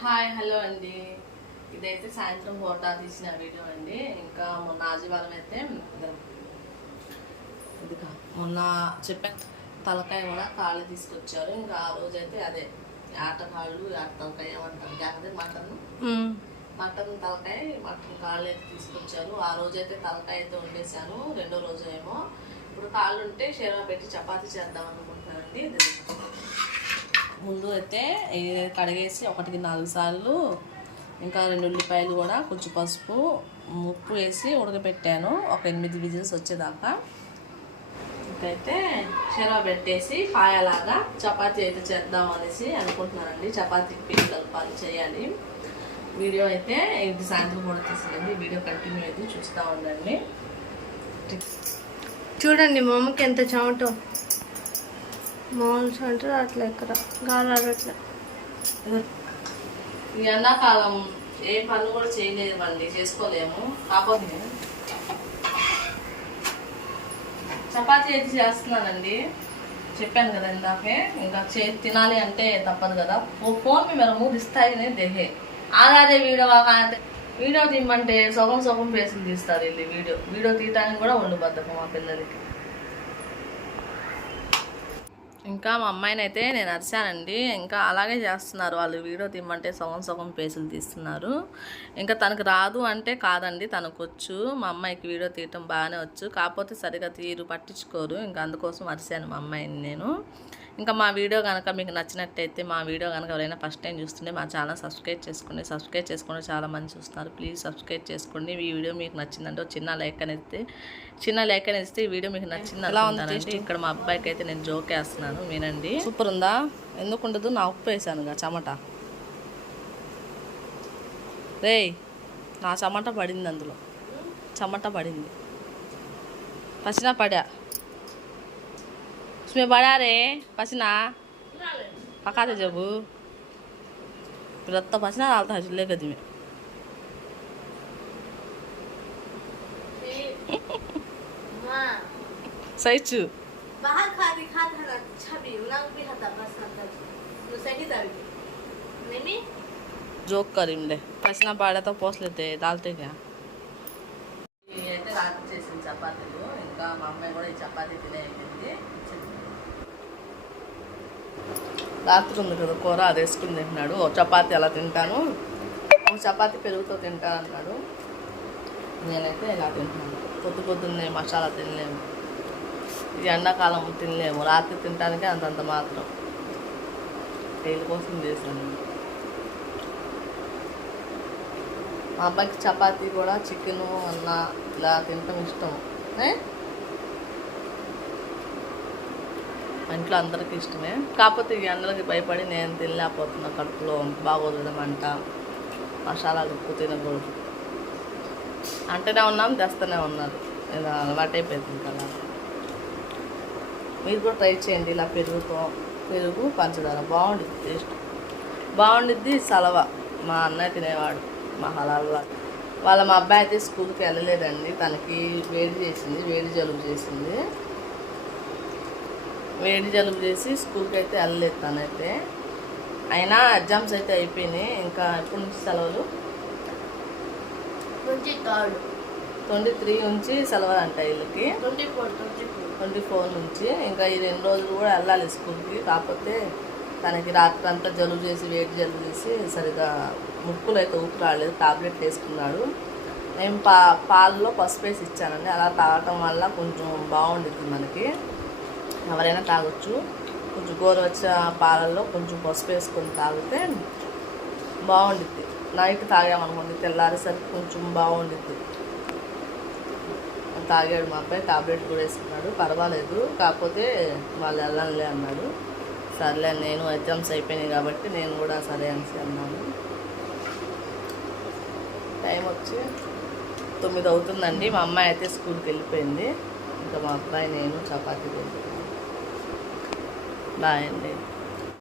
Hi hello అండి. ఇదైతే సాయంత్రం పూట తీసిన వీడియో అండి. ఇంకా మొన్న ఆదివారం అయితే మొన్న చెప్పాను తలకాయ కూడా కాళ్ళు తీసుకొచ్చారు. ఇంకా ఆ రోజైతే అదే ఆట కాళ్ళు ఆట తలకాయ ఏమంటారు లేకపోతే మటన్ తలకాయ మటన్ కాళ్ళు అయితే తీసుకొచ్చారు. ఆ రోజైతే తలకాయ అయితే వండేసాను. రెండో రోజు ఏమో ఇప్పుడు కాళ్ళు ఉంటే షేర్వా పెట్టి చపాతీ చేద్దాం అనుకుంటున్నానండి. ముందు అయితే కడిగేసి 1-4 సార్లు ఇంకా 2 ఉల్లిపాయలు కూడా కొంచెం పసుపు ఉప్పు వేసి ఉడకబెట్టాను ఒక 8 విజిల్స్ వచ్చేదాకా. ఇంకైతే షేర్వా పెట్టేసి పాయలాగా చపాతీ అయితే చేద్దాం అనేసి అనుకుంటున్నానండి. చపాతీకి పిండి కలపాలి చేయాలి. వీడియో అయితే ఇది సాయంత్రం కూడా తీసిందండి. వీడియో కంటిన్యూ అయితే చూస్తూ ఉండండి. చూడండి మా అమ్మకి ఎంత చెమటో మామూలు అంటే అట్లా ఎక్కడ గాలి ఆడట్లే. ఈ ఎండాకాలం ఏ పనులు కూడా చేయలేమండి, చేసుకోలేము. కాకపోతే చపాతీ అయితే చేస్తున్నానండి. చెప్పాను కదా ఇందాకే. ఇంకా తినాలి అంటే తప్పదు కదా. ఫోన్ మీ మేర మూడు ఇస్తాయి దేహే ఆదాదే వీడియో తీయమంటే సగం పేసులు తీస్తారు వీళ్ళు. వీడియో తీయటానికి కూడా ఒళ్ళు బద్దకం మా పిల్లలకి. ఇంకా మా అమ్మాయిని అయితే నేను అరిచానండి. ఇంకా అలాగే చేస్తున్నారు వాళ్ళు. వీడియో తీయమంటే సగం పేసులు తీస్తున్నారు. ఇంకా తనకు రాదు అంటే కాదండి, తనకు వచ్చు. మా అమ్మాయికి వీడియో తీయటం బాగానే వచ్చు, కాకపోతే సరిగా పట్టించుకోరు. ఇంకా అందుకోసం అరిచాను మా అమ్మాయిని నేను. ఇంకా మా వీడియో కనుక మీకు నచ్చినట్టయితే, మా వీడియో కనుక ఎవరైనా ఫస్ట్ టైం చూస్తుంటే మా ఛానల్ సబ్స్క్రైబ్ చేసుకోండి. చాలా మంది చూస్తున్నారు, ప్లీజ్ సబ్స్క్రైబ్ చేసుకోండి. ఈ వీడియో మీకు నచ్చిందంటే చిన్న లైక్ అని ఇస్తే ఈ వీడియో మీకు నచ్చింది అనుకుంటానండి. ఇక్కడ మా అబ్బాయికి అయితే నేను జోక్ వేస్తున్నాను, వినండి. సూపర్ ఉందా? ఎందుకు ఉండదు, నా ఉప్పు వేసానుగా చెమట. రేయ్ నా చెమట పడింది, అందులో చెమట పడింది. పసినా పడా उसमें बड़ा रे पसीना पकाते जब रत्ता पसीना डालता है चूल्हे गदी में. सही चू बाहर खाती खाता ना छबी उना भी खाता बस खाता नो सही दावी नहीं जोक करीम ले पसीना पड़ा तो पोस लेते डालते क्या. అయితే రాత్రి చేసిన చపాతీలు. ఇంకా మా అమ్మాయి కూడా ఈ చపాతీ తినేయింది. రాత్రి ఉంది కదా కూర, అది వేసుకుని తింటున్నాడు. ఒక చపాతీ అలా తింటాను, ఒక చపాతీ పెరుగుతో తింటాను అన్నాడు. నేనైతే ఇలా తింటున్నాను. పొద్దున్నే మసాలా తినలేము, ఇది ఎండాకాలం తినలేము. రాత్రి తినడానికి అంతంత మాత్రం తేలి కోసం చేశాను. మా అబ్బాయికి చపాతీ కూడా చికెను అన్న ఇలా తినటం ఇష్టం. ఇంట్లో అందరికీ ఇష్టమే, కాకపోతే ఈ ఎండలకి భయపడి నేను తినలేకపోతున్నా. కడుపులో బాగోదు మంట, మసాలాలు ఉప్పు తినకూడదు అంటేనే ఉన్నాం, తెస్తూనే ఉన్నారు. ఇలా అలవాటైపోయింది కదా. మీరు కూడా ట్రై చేయండి ఇలా పెరుగు పంచదార బాగుండిద్ది, టేస్ట్ బాగుండిద్ది. సలవ మా అన్నయ్య తినేవాడు, మా హలాల్ వాళ్ళ మా అబ్బాయి అయితే స్కూల్కి వెళ్ళలేదండి. తనకి వేడి జలుబు చేసి స్కూల్కి అయితే వెళ్ళలేదు తనైతే. అయినా ఎగ్జామ్స్ అయితే అయిపోయినాయి. ఇంకా ఎప్పటి నుంచి సెలవులు? 23 నుంచి సెలవులు అంట వీళ్ళకి. 24 నుంచి. ఇంకా ఈ 2 రోజులు కూడా వెళ్ళాలి స్కూల్కి. కాకపోతే తనకి రాత్రి అంతా వేడి జలుబు చేసి సరిగా ముక్కులు అయితే ఊపి రాలేదు. టాబ్లెట్ వేసుకున్నాడు. నేను పాలలో పసుపు వేసి ఇచ్చానండి. అలా తాగటం వల్ల కొంచెం బాగుండిద్ది మనకి. ఎవరైనా తాగొచ్చు. కొంచెం గోరువెచ్చ పాలల్లో కొంచెం పసుపు వేసుకొని తాగితే బాగుండిద్ది. నైట్ తాగామనుకోండి తెల్లారేసరికి కొంచెం బాగుండిద్ది. తాగాడు మా అబ్బాయి, టాబ్లెట్ కూడా వేసుకున్నాడు, పర్వాలేదు. కాకపోతే వాళ్ళు వెళ్ళనులే అన్నాడు. సర్లే, నేను ఎగ్జామ్స్ అయిపోయినాయి కాబట్టి నేను కూడా సరే అనేసి అన్నాను. టైం వచ్చి 9 అవుతుందండి. మా అమ్మాయి అయితే స్కూల్కి వెళ్ళిపోయింది. ఇంకా మా అబ్బాయి నేను చపాతీ తింటున్నాను. బాయ్ అండి.